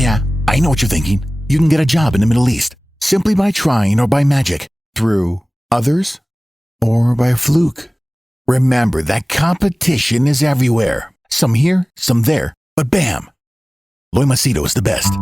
Yeah, I know what you're thinking. You can get a job in the Middle East simply by trying or by magic, through others, or by fluke. Remember that competition is everywhere. Some here, some there, but bam! Loy Machedo is the best.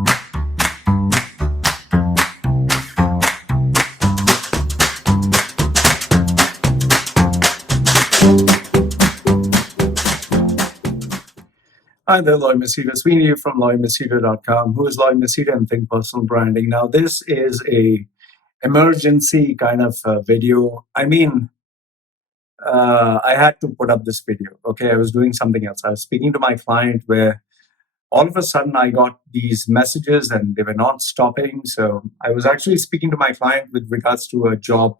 Hi there, Loy Machedo. Sweeney here from LoyMachedo.com. Who is Loy Machedo and Think Personal Branding? Now, this is a emergency kind of video. I had to put up this video. Okay, I was doing something else. I was speaking to my client where all of a sudden I got these messages and they were not stopping. So I was actually speaking to my client with regards to a job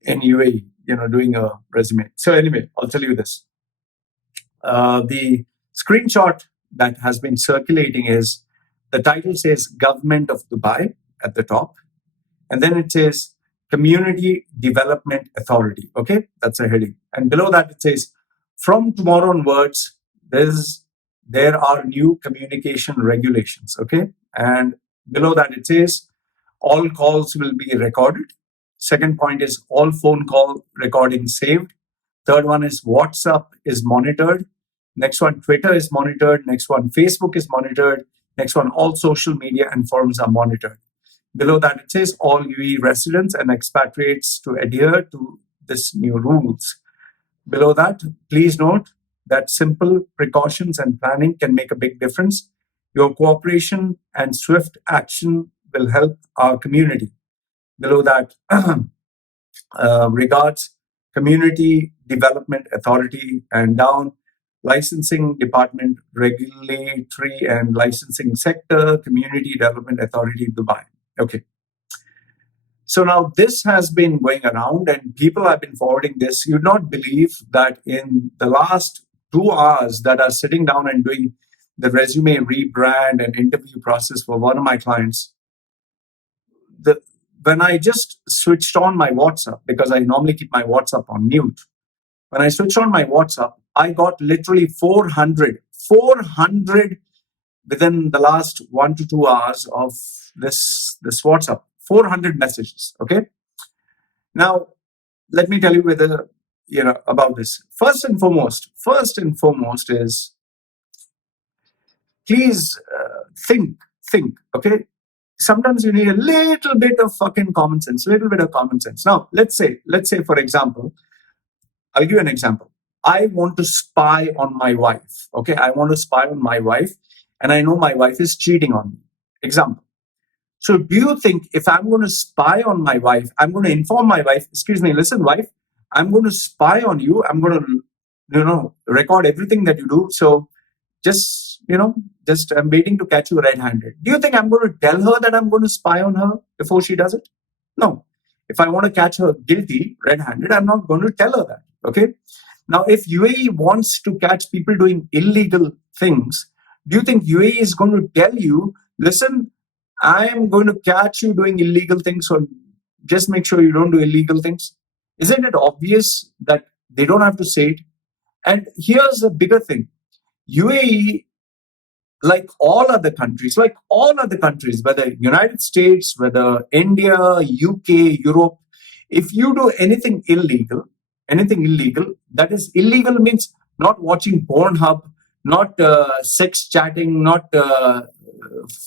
in UAE, doing a resume. So anyway, I'll tell you this. The screenshot that has been circulating is, the title says Government of Dubai at the top, and then it says Community Development Authority. Okay, that's a heading. And below that it says, from tomorrow onwards, there are new communication regulations. Okay, and below that it says all calls will be recorded. Second point is all phone call recordings saved. Third one is WhatsApp is monitored. Next one, Twitter is monitored. Next one, Facebook is monitored. Next one, all social media and forums are monitored. Below that, it says all UAE residents and expatriates to adhere to this new rules. Below that, please note that simple precautions and planning can make a big difference. Your cooperation and swift action will help our community. Below that, regards, Community Development Authority, and down, Licensing Department, Regulatory and Licensing Sector, Community Development Authority, Dubai. Okay. So now this has been going around and people have been forwarding this. You'd not believe that in the last 2 hours that are sitting down and doing the resume rebrand and interview process for one of my clients, when I just switched on my WhatsApp, because I normally keep my WhatsApp on mute, when I switched on my WhatsApp, I got literally 400 within the last 1 to 2 hours of this WhatsApp, 400 messages. Okay. Now, let me tell you about this. First and foremost is, please think. Okay. Sometimes you need a little bit of fucking common sense, Now, let's say, for example, I'll give you an example. I want to spy on my wife. Okay, I want to spy on my wife, and I know my wife is cheating on me. Example. So, do you think if I'm going to spy on my wife, I'm going to inform my wife, excuse me, listen, wife, I'm going to spy on you. I'm going to, record everything that you do. So, just I'm waiting to catch you red-handed. Do you think I'm going to tell her that I'm going to spy on her before she does it? No. If I want to catch her guilty, red-handed, I'm not going to tell her that. Okay. Now, if UAE wants to catch people doing illegal things, do you think UAE is going to tell you, listen, I'm going to catch you doing illegal things, so just make sure you don't do illegal things? Isn't it obvious that they don't have to say it? And here's a bigger thing. UAE, like all other countries, whether United States, whether India, UK, Europe, if you do anything illegal, that is illegal means not watching Pornhub, not sex chatting, not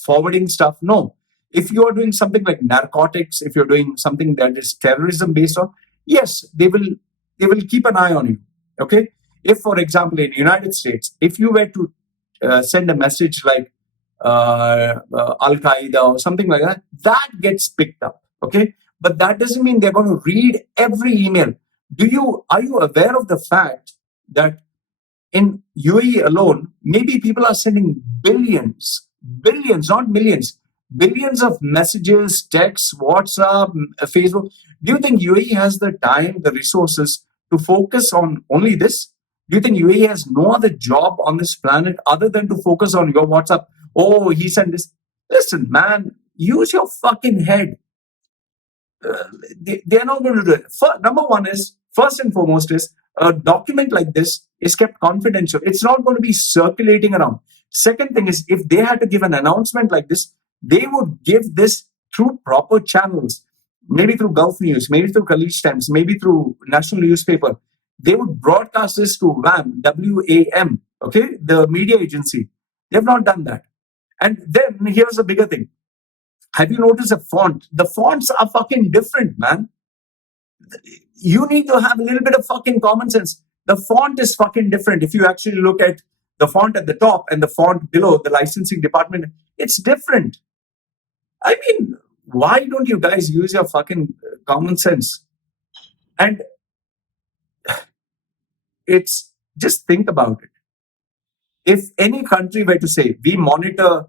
forwarding stuff. No. If you are doing something like narcotics, if you're doing something that is terrorism based on, yes, they will keep an eye on you. Okay. If, for example, in the United States, if you were to send a message like Al-Qaeda or something like that, that gets picked up. Okay. But that doesn't mean they're going to read every email. Are you aware of the fact that in UAE alone, maybe people are sending billions, not millions, billions of messages, texts, WhatsApp, Facebook. Do you think UAE has the time, the resources to focus on only this? Do you think UAE has no other job on this planet other than to focus on your WhatsApp? Oh, he sent this. Listen, man, use your fucking head. They're not going to do it. First and foremost is, a document like this is kept confidential. It's not going to be circulating around. Second thing is, if they had to give an announcement like this, they would give this through proper channels, maybe through Gulf News, maybe through Khaleej Times, maybe through national newspaper. They would broadcast this to WAM, W-A-M, okay, the media agency. They have not done that. And then here's a bigger thing. Have you noticed the font? The fonts are fucking different, man. You need to have a little bit of fucking common sense. The font is fucking different. If you actually look at the font at the top and the font below, the licensing department, it's different. I mean, why don't you guys use your fucking common sense? And it's just think about it. If any country were to say, we monitor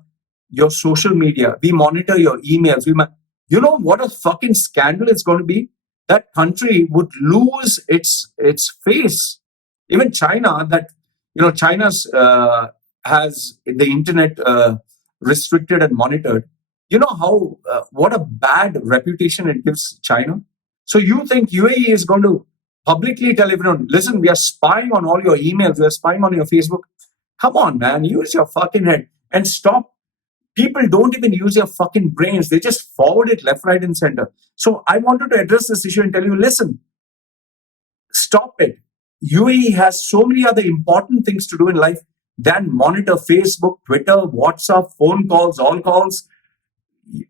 your social media, we monitor your emails, you know what a fucking scandal it's going to be? That country would lose its face. Even China, that China's has the internet restricted and monitored. You know how what a bad reputation it gives China. So you think UAE is going to publicly tell everyone, listen, we are spying on all your emails, we are spying on your Facebook? Come on, man, use your fucking head and stop. People don't even use their fucking brains. They just forward it left, right, and center. So I wanted to address this issue and tell you, listen, stop it. UAE has so many other important things to do in life than monitor Facebook, Twitter, WhatsApp, phone calls, all calls.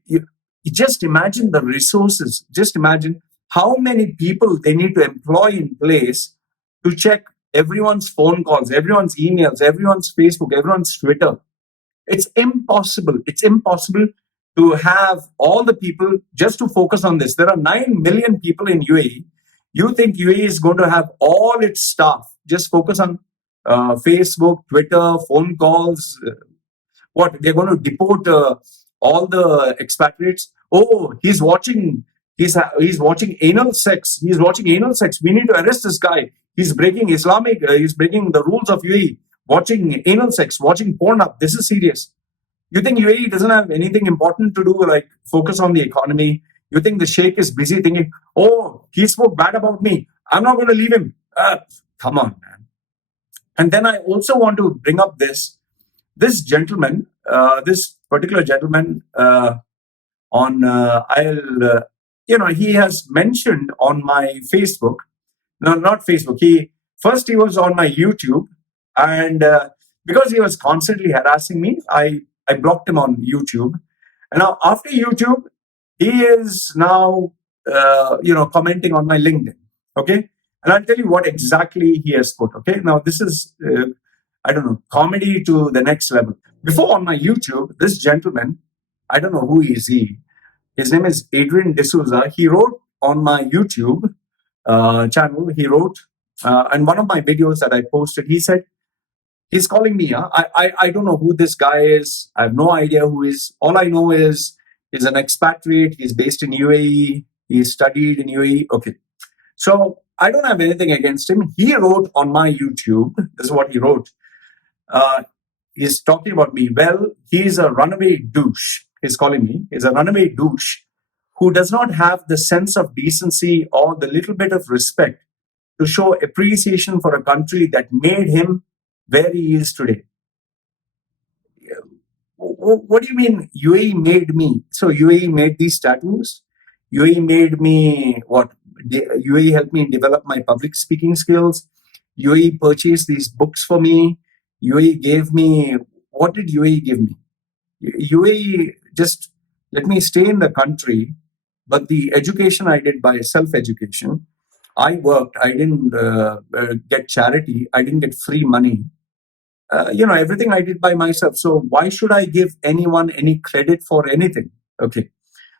You just imagine the resources. Just imagine how many people they need to employ in place to check everyone's phone calls, everyone's emails, everyone's Facebook, everyone's Twitter. It's impossible. It's impossible to have all the people just to focus on this. There are 9 million people in UAE. You think UAE is going to have all its staff just focus on Facebook, Twitter, phone calls? What? They're going to deport all the expatriates? Oh, he's watching anal sex. He's watching anal sex. We need to arrest this guy. He's breaking he's breaking the rules of UAE. Watching anal sex, watching porn up. This is serious. You think UAE doesn't have anything important to do, like focus on the economy? You think the sheikh is busy thinking, oh, he spoke bad about me, I'm not going to leave him? Come on, man. And then I also want to bring up this gentleman, this particular gentleman he has mentioned on my Facebook. No, not Facebook. He was on my YouTube. And because he was constantly harassing me, I blocked him on YouTube. And now after YouTube, he is now, commenting on my LinkedIn. Okay. And I'll tell you what exactly he has put. Okay. Now this is, comedy to the next level. Before on my YouTube, this gentleman, I don't know who is he. His name is Adrian D'Souza. He wrote on my YouTube channel, and one of my videos that I posted, he said, he's calling me. I don't know who this guy is. I have no idea who he is. All I know is he's an expatriate. He's based in UAE. He studied in UAE. Okay. So I don't have anything against him. He wrote on my YouTube. This is what he wrote. He's talking about me. Well, he's a runaway douche. He's calling me. He's a runaway douche who does not have the sense of decency or the little bit of respect to show appreciation for a country that made him where he is today. What do you mean UAE made me? So UAE made these tattoos? UAE made me what? UAE helped me develop my public speaking skills. UAE purchased these books for me. UAE gave me, what did UAE give me? UAE just let me stay in the country, but the education I did by self-education. I worked. I didn't get charity. I didn't get free money. Everything I did by myself. So why should I give anyone any credit for anything? Okay.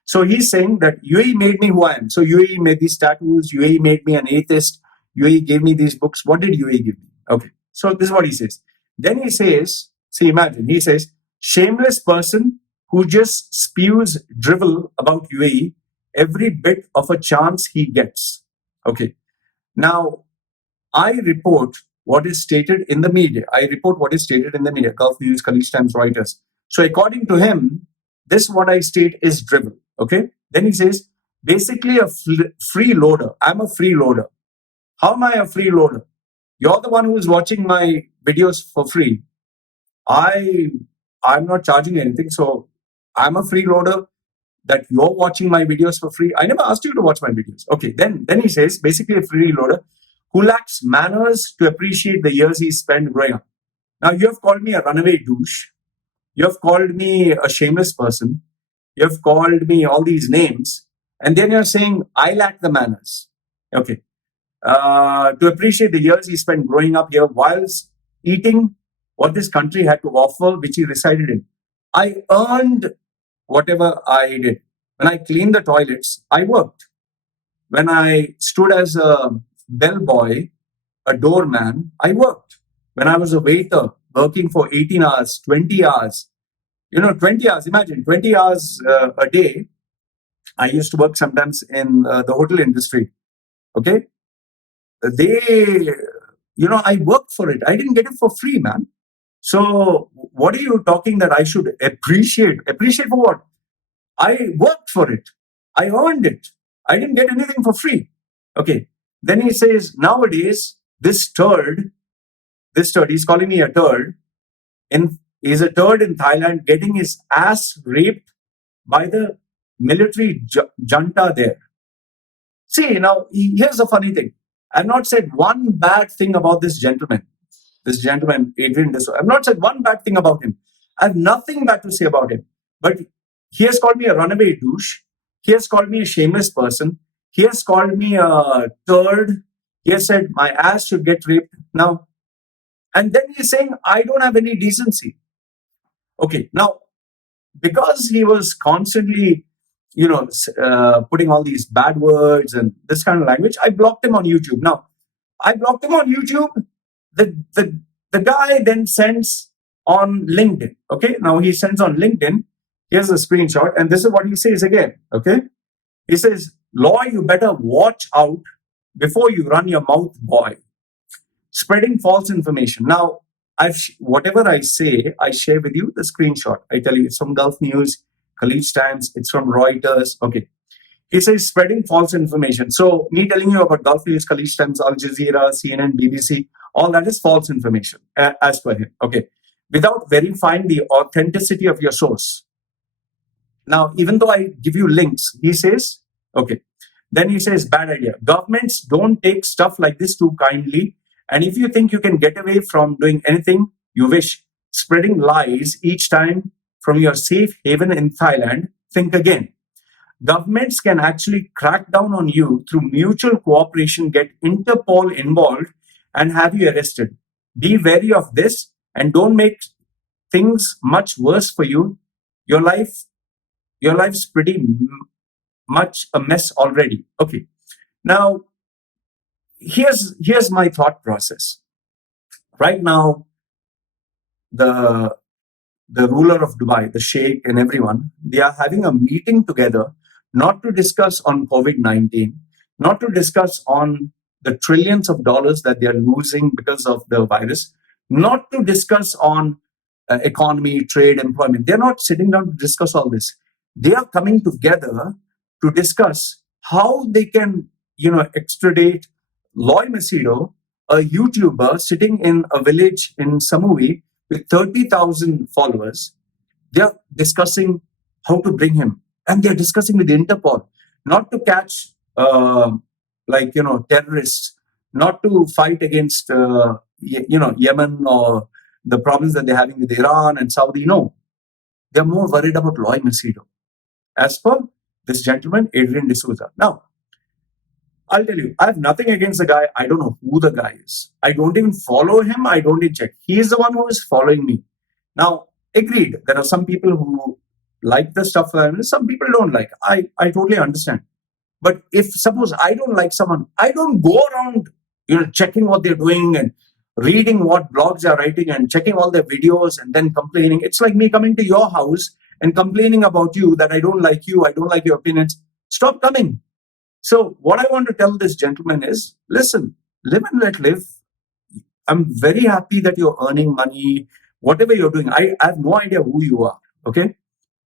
So he's saying that UAE made me who I am. So UAE made these tattoos. UAE made me an atheist. UAE gave me these books. What did UAE give me? Okay. So this is what he says. Then he says, see, imagine, he says, shameless person who just spews drivel about UAE every bit of a chance he gets. Okay. Now, I report what is stated in the media. Gulf News, Khaleej Times, Reuters. So according to him, this what I state is drivel. Okay. Then he says, basically a freeloader. I'm a freeloader. How am I a freeloader? You're the one who is watching my videos for free. I'm not charging anything, so I'm a freeloader. That you're watching my videos for free. I never asked you to watch my videos. Okay, then he says basically a freeloader who lacks manners to appreciate the years he spent growing up. Now you have called me a runaway douche. You have called me a shameless person. You have called me all these names, and then you're saying I lack the manners. Okay, to appreciate the years he spent growing up here whilst eating what this country had to offer, which he resided in. I earned whatever I did. When I cleaned the toilets, I worked. When I stood as a bellboy, a doorman, I worked. When I was a waiter, working for 18 hours, 20 hours, 20 hours, imagine 20 hours a day. I used to work sometimes in the hotel industry. Okay. I worked for it. I didn't get it for free, man. So what are you talking that I should appreciate? Appreciate for what? I worked for it. I earned it. I didn't get anything for free. Okay. Then he says, nowadays, this turd, he's calling me a turd, is a turd in Thailand getting his ass raped by the military junta there. See, now, here's the funny thing. I've not said one bad thing about this gentleman, Adrian D'Souza. I've not said one bad thing about him. I have nothing bad to say about him. But he has called me a runaway douche. He has called me a shameless person. He has called me a turd. He has said my ass should get raped now. And then he's saying, I don't have any decency. Okay, now, because he was constantly, putting all these bad words and this kind of language, I blocked him on YouTube. Now, I blocked him on YouTube. The guy then sends on LinkedIn. Okay, now he sends on LinkedIn. Here's a screenshot, and this is what he says again. Okay, he says, Loy, you better watch out before you run your mouth, boy. Spreading false information. Now, whatever I say, I share with you the screenshot. I tell you, it's from Gulf News, Khalij Times, it's from Reuters. Okay. He says spreading false information. So me telling you about Gulf News, Khalij Times, Al Jazeera, CNN, BBC, all that is false information as per him. Okay. Without verifying the authenticity of your source. Now, even though I give you links, he says, okay. Then he says, bad idea. Governments don't take stuff like this too kindly. And if you think you can get away from doing anything you wish, spreading lies each time from your safe haven in Thailand, think again. Governments can actually crack down on you through mutual cooperation, get Interpol involved, and have you arrested. Be wary of this and don't make things much worse for you. Your life's pretty much a mess already. Okay. Now, here's my thought process. Right now, the ruler of Dubai, the Sheikh and everyone, they are having a meeting together, not to discuss on COVID-19, not to discuss on the trillions of dollars that they are losing because of the virus, not to discuss on economy, trade, employment. They're not sitting down to discuss all this. They are coming together to discuss how they can, extradite Loy Machedo, a YouTuber sitting in a village in Samui with 30,000 followers. They are discussing how to bring him. And they're discussing with Interpol, not to catch, terrorists, not to fight against, Yemen or the problems that they're having with Iran and Saudi. No, they're more worried about Loy Machedo, as per this gentleman, Adrian D'Souza. Now, I'll tell you, I have nothing against the guy. I don't know who the guy is. I don't even follow him. I don't even check. He's the one who is following me. Now, agreed, there are some people who like the stuff that I'm in. Some people don't like. I totally understand. But if suppose I don't like someone, I don't go around, checking what they're doing and reading what blogs they're writing and checking all their videos and then complaining. It's like me coming to your house and complaining about you that I don't like you, I don't like your opinions. Stop coming. So what I want to tell this gentleman is, listen, live and let live. I'm very happy that you're earning money, whatever you're doing. I have no idea who you are, okay?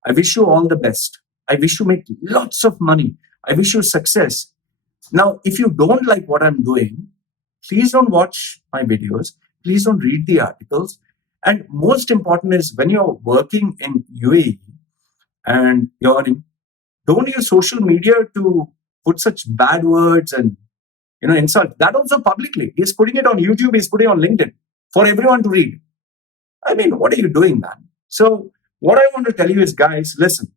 I wish you all the best. I wish you make lots of money. I wish you success. Now, if you don't like what I'm doing, please don't watch my videos. Please don't read the articles. And most important is when you're working in UAE and you're earning, don't use social media to put such bad words and insult. That also publicly. He's putting it on YouTube, he's putting it on LinkedIn for everyone to read. I mean, what are you doing, man? So what I want to tell you is, guys, listen.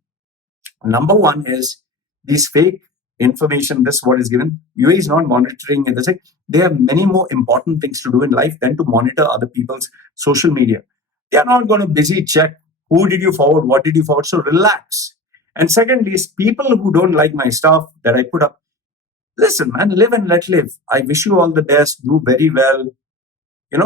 Number one is these fake information, this what is given. UAE is not monitoring it. They have many more important things to do in life than to monitor other people's social media. They are not going to busy check who did you forward, what did you forward. So relax. And secondly, is people who don't like my stuff that I put up, listen, man, live and let live. I wish you all the best. Do very well.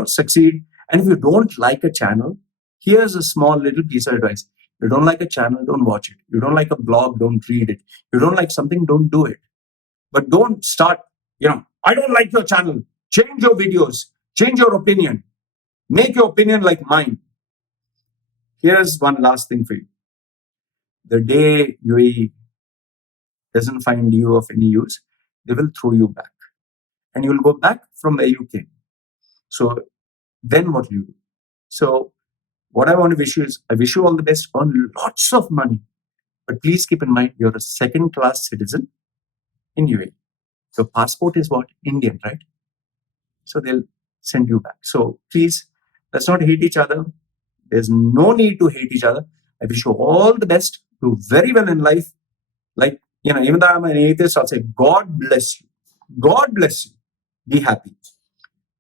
Succeed. And if you don't like a channel, here's a small little piece of advice. You don't like a channel, don't watch it. You don't like a blog, don't read it. You don't like something, don't do it. But don't start, I don't like your channel. Change your videos. Change your opinion. Make your opinion like mine. Here's one last thing for you. The day UAE doesn't find you of any use, they will throw you back. And you'll go back from where you came. So then what will you do? So what I want to wish you is, I wish you all the best, earn lots of money. But please keep in mind, you're a second-class citizen in UAE. Your passport is what? Indian, right? So they'll send you back. So please, let's not hate each other. There's no need to hate each other. I wish you all the best. Do very well in life. Like, even though I'm an atheist, I'll say, God bless you. God bless you. Be happy.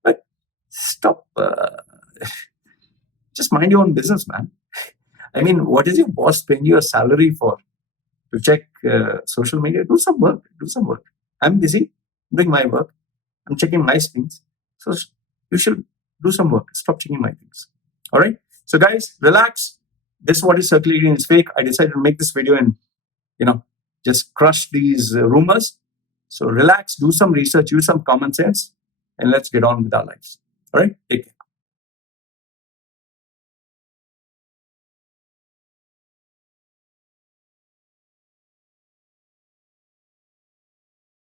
But stop. Just mind your own business, man. I mean, what is your boss paying you a salary for? To check social media? Do some work. Do some work. I'm busy doing my work. I'm checking my things. So you should do some work. Stop checking my things. All right? So guys, relax. This what is circulating is fake. I decided to make this video and, just crush these rumors. So relax, do some research, use some common sense, and let's get on with our lives. All right? Take care.